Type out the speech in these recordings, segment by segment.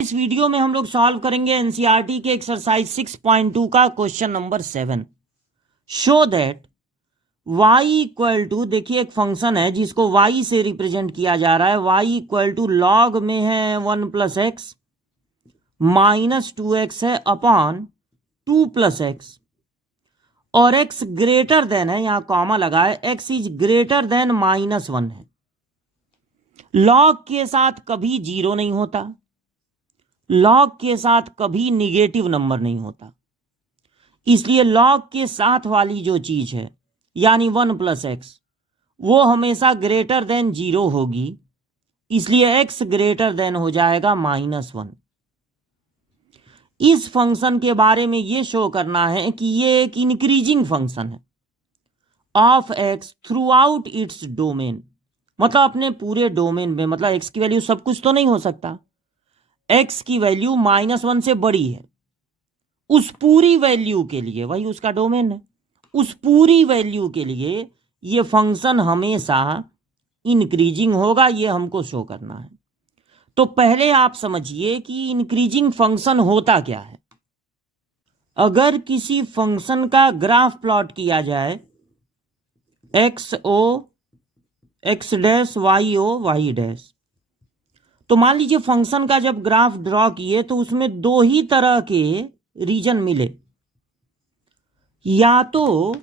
इस वीडियो में हम लोग सॉल्व करेंगे एनसीईआरटी के एक्सरसाइज 6.2 का question number 7। Show that y equal to, देखिए एक फंक्शन है जिसको y से रिप्रेजेंट किया जा रहा है। y इक्वल टू लॉग में है 1 प्लस एक्स माइनस 2x है अपॉन 2 प्लस एक्स, और x ग्रेटर देन है, यहां कॉमा लगा है, x इज ग्रेटर देन -1 है। लॉग के साथ कभी जीरो नहीं होता, लॉग के साथ कभी निगेटिव नंबर नहीं होता, इसलिए लॉग के साथ वाली जो चीज है यानी 1 प्लस एक्स वो हमेशा ग्रेटर देन जीरो होगी, इसलिए x ग्रेटर देन हो जाएगा -1। इस फंक्शन के बारे में यह शो करना है कि यह एक इंक्रीजिंग फंक्शन है of x through out its domain, मतलब अपने पूरे डोमेन में, मतलब x की वैल्यू सब कुछ तो नहीं हो सकता, x की वैल्यू -1 से बड़ी है, उस पूरी वैल्यू के लिए, वही उसका डोमेन है, उस पूरी वैल्यू के लिए ये फंक्शन हमेशा इंक्रीजिंग होगा, ये हमको शो करना है। तो पहले आप समझिए कि इंक्रीजिंग फंक्शन होता क्या है। अगर किसी फंक्शन का ग्राफ प्लॉट किया जाए X O X dash Y O Y dash, तो मान लीजिए फंक्शन का जब ग्राफ ड्रॉ किए तो उसमें दो ही तरह के रीजन मिले, या तो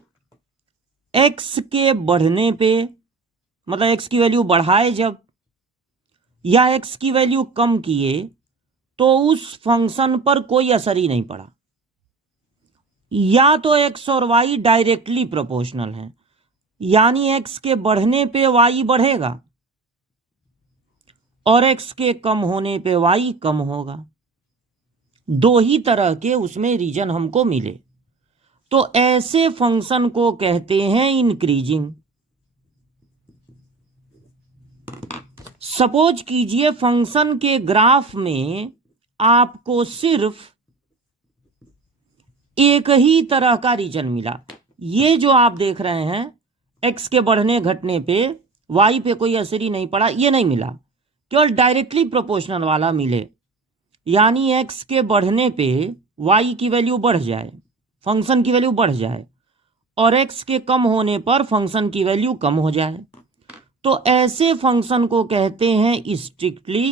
x के बढ़ने पे, मतलब x की वैल्यू बढ़ाए जब, या x की वैल्यू कम किए तो उस फंक्शन पर कोई असर ही नहीं पड़ा, या तो x और y डायरेक्टली प्रोपोर्शनल हैं, यानी x के बढ़ने पे y बढ़ेगा और x के कम होने पे y कम होगा। दो ही तरह के उसमें रीजन हमको मिले, तो ऐसे फंक्शन को कहते हैं इंक्रीजिंग। सपोज कीजिए फंक्शन के ग्राफ में आपको सिर्फ एक ही तरह का रीजन मिला, ये जो आप देख रहे हैं x के बढ़ने घटने पे y पे कोई असर ही नहीं पड़ा, ये नहीं मिला, केवल डायरेक्टली प्रोपोर्शनल वाला मिले, यानी x के बढ़ने पे y की वैल्यू बढ़ जाए, फंक्शन की वैल्यू बढ़ जाए, और x के कम होने पर फंक्शन की वैल्यू कम हो जाए, तो ऐसे फंक्शन को कहते हैं स्ट्रिक्टली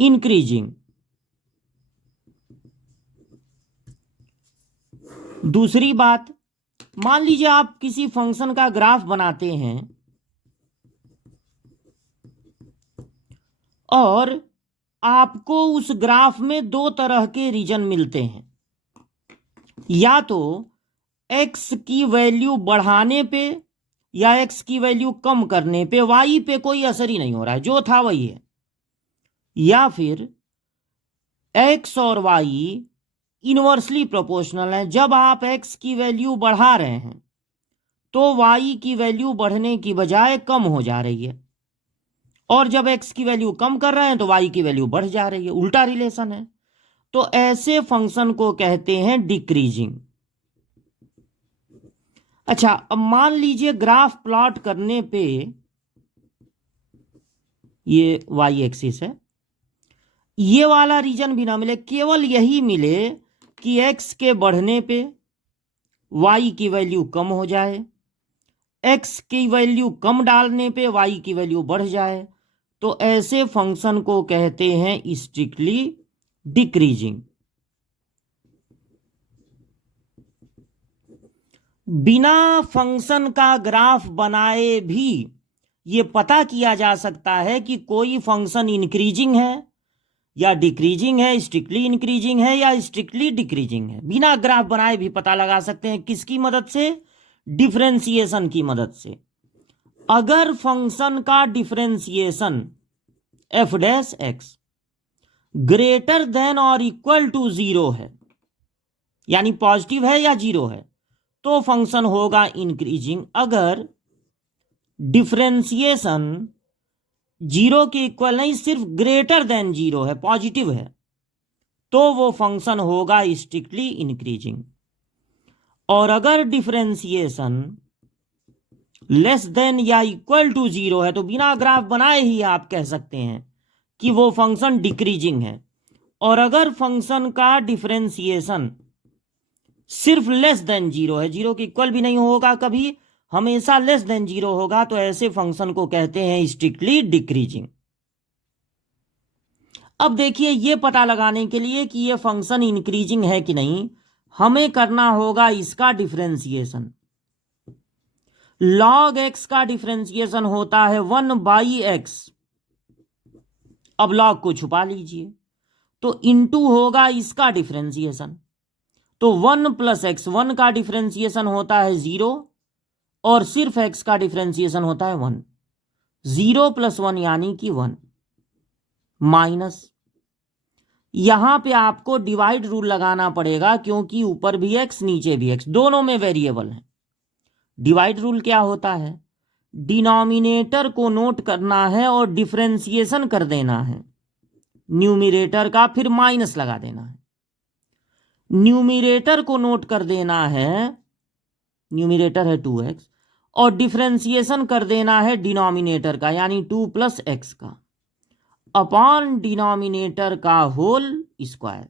इंक्रीजिंग। दूसरी बात, मान लीजिए आप किसी फंक्शन का ग्राफ बनाते हैं और आपको उस ग्राफ में दो तरह के रीजन मिलते हैं, या तो x की वैल्यू बढ़ाने पे या x की वैल्यू कम करने पे y पे कोई असर ही नहीं हो रहा है, जो था वही है, या फिर x और y इनवर्सली प्रोपोर्शनल है, जब आप x की वैल्यू बढ़ा रहे हैं तो y की वैल्यू बढ़ने की बजाय कम हो जा रही है, और जब x की वैल्यू कम कर रहे हैं तो y की वैल्यू बढ़ जा रही है, उल्टा रिलेशन है, तो ऐसे फंक्शन को कहते हैं डिक्रीजिंग। अच्छा, अब मान लीजिए ग्राफ प्लॉट करने पे ये y एक्सिस है, ये वाला रीजन भी ना मिले, केवल यही मिले कि x के बढ़ने पे y की वैल्यू कम हो जाए, x की वैल्यू कम डालने पे y की वैल्यू बढ़ जाए, तो ऐसे फंक्शन को कहते हैं स्ट्रिक्टली डिक्रीजिंग। बिना फंक्शन का ग्राफ बनाए भी ये पता किया जा सकता है कि कोई फंक्शन इंक्रीजिंग है या डिक्रीजिंग है, स्ट्रिक्टली इंक्रीजिंग है या स्ट्रिक्टली डिक्रीजिंग है, बिना ग्राफ बनाए भी पता लगा सकते हैं। किसकी मदद से? डिफरेंशिएशन की मदद से। अगर फंक्शन का differentiation F dash x greater than और इक्वल टू जीरो है, यानी पॉजिटिव है या जीरो है, तो फंक्शन होगा इंक्रीजिंग। अगर डिफरेंशिएशन जीरो के इक्वल नहीं, सिर्फ ग्रेटर देन जीरो है, पॉजिटिव है, तो वो फंक्शन होगा स्ट्रिक्टली इंक्रीजिंग। और अगर डिफरेंशिएशन लेस देन या इक्वल टू जीरो है तो बिना ग्राफ बनाए ही आप कह सकते हैं कि वो फंक्शन डिक्रीजिंग है। और अगर फंक्शन का डिफरेंशिएशन सिर्फ लेस देन जीरो है, जीरो के इक्वल भी नहीं होगा कभी, हमेशा लेस देन जीरो होगा, तो ऐसे फंक्शन को कहते हैं स्ट्रिक्टली डिक्रीजिंग। अब देखिए, ये पता लगाने के लिए कि ये फंक्शन इंक्रीजिंग है कि नहीं, हमें करना होगा इसका डिफरेंशिएशन। log x का डिफरेंशिएशन होता है 1/x। अब log को छुपा लीजिए, तो इंटू होगा इसका डिफरेंशिएशन। तो 1 + x, 1 का डिफरेंशिएशन होता है 0 और सिर्फ x का डिफरेंशिएशन होता है 1। 0 + 1 यानी कि 1 माइनस, यहां पे आपको डिवाइड रूल लगाना पड़ेगा क्योंकि ऊपर भी x नीचे भी x, दोनों में वेरिएबल है। डिवाइड रूल क्या होता है, डिनोमिनेटर को नोट करना है और डिफरेंशिएशन कर देना है न्यूमरेटर का, फिर माइनस लगा देना है। न्यूमरेटर को नोट कर देना है, न्यूमरेटर है 2x, और डिफरेंशिएशन कर देना है डिनोमिनेटर का यानी 2 + x का, अपॉन डिनोमिनेटर का होल स्क्वायर।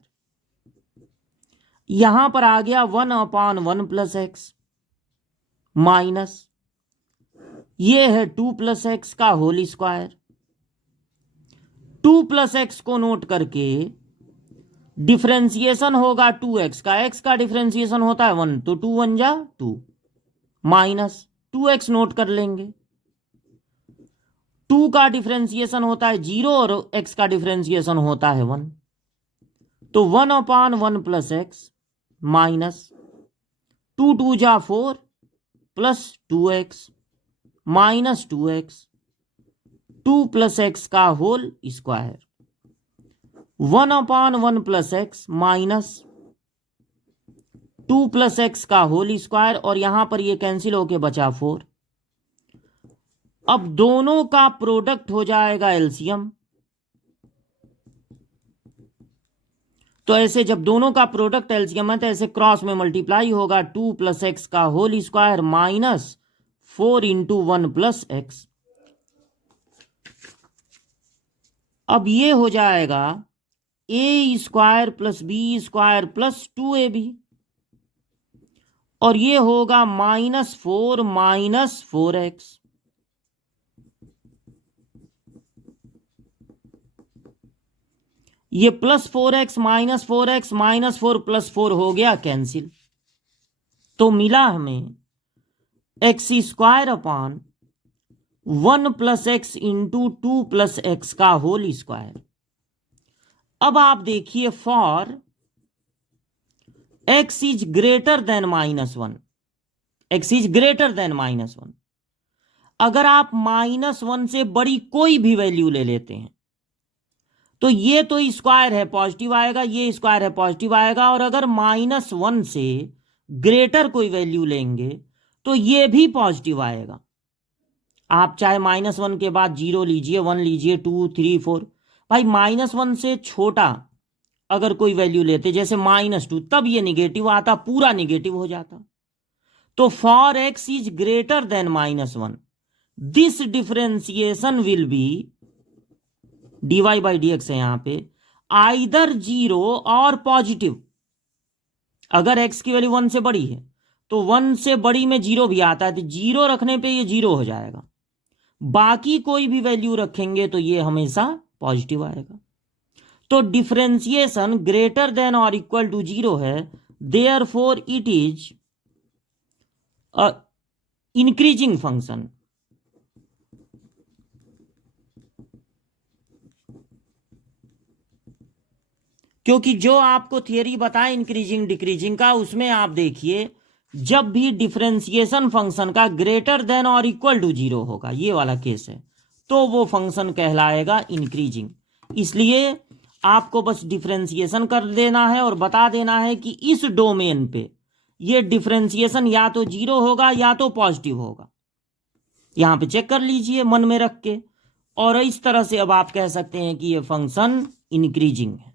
यहां पर आ गया 1/1 + x माइनस, ये है 2 + x का होल स्क्वायर। 2 + x को नोट करके डिफरेंशिएशन होगा 2x का, x का डिफरेंशिएशन होता है 1, तो 2 × 1 = 2 माइनस 2x नोट कर लेंगे। 2 का डिफरेंशिएशन होता है 0 और x का डिफरेंशिएशन होता है 1, तो 1/1 + x minus 2 × 2 = 4 plus 2x minus 2x, 2 + x का whole square. 1/1 + x minus 2 + x का होल स्क्वायर, और यहां पर ये कैंसिल होके बचा 4। अब दोनों का प्रोडक्ट हो जाएगा एलसीएम, तो ऐसे जब दोनों का प्रोडक्ट एलसीएम है तो ऐसे क्रॉस में मल्टीप्लाई होगा 2 + x का होल स्क्वायर माइनस 4 × 1 + x। अब ये हो जाएगा a² + b² + 2ab, और ये होगा -4 - 4x। ये +4x - 4x -4 + 4 हो गया कैंसिल, तो मिला हमें x² अपॉन 1 + x × 2 + x का होल स्क्वायर। अब आप देखिए, for x is greater than -1, x is greater than -1, अगर आप -1 से बड़ी कोई भी वैल्यू ले लेते हैं तो ये तो स्क्वायर है पॉजिटिव आएगा, ये स्क्वायर है पॉजिटिव आएगा, और अगर -1 से ग्रेटर कोई वैल्यू लेंगे तो ये भी पॉजिटिव आएगा। आप चाहे -1 के बाद 0 लीजिए, 1 लीजिए, 2 3 4, भाई -1 से छोटा अगर कोई वैल्यू लेते जैसे -2, तब ये निगेटिव आता, पूरा निगेटिव हो जाता। तो for x is greater than -1 this differentiation will be dy/dx है यहां पे आइदर 0 और पॉजिटिव। अगर x की वैल्यू 1 से बड़ी है तो 1 से बड़ी में 0 भी आता है, तो 0 रखने पे ये 0 हो जाएगा, बाकी कोई भी वैल्यू रखेंगे तो ये हमेशा पॉजिटिव आएगा। तो डिफरेंशिएशन ग्रेटर देन और इक्वल टू 0 है, therefore it is a increasing function. क्योंकि जो आपको थियरी बताए इंक्रीजिंग डिक्रीजिंग का, उसमें आप देखिए जब भी डिफरेंशिएशन फंक्शन का ग्रेटर देन और इक्वल टू 0 होगा, ये वाला केस है, तो वो फंक्शन कहलाएगा इंक्रीजिंग। इसलिए आपको बस डिफरेंशिएशन कर देना है और बता देना है कि इस डोमेन पे ये डिफरेंशिएशन या तो 0 होगा या तो पॉजिटिव होगा। यहां पे चेक कर लीजिए मन में रख के, और इस तरह से अब आप कह सकते हैं कि ये फंक्शन इंक्रीजिंग है।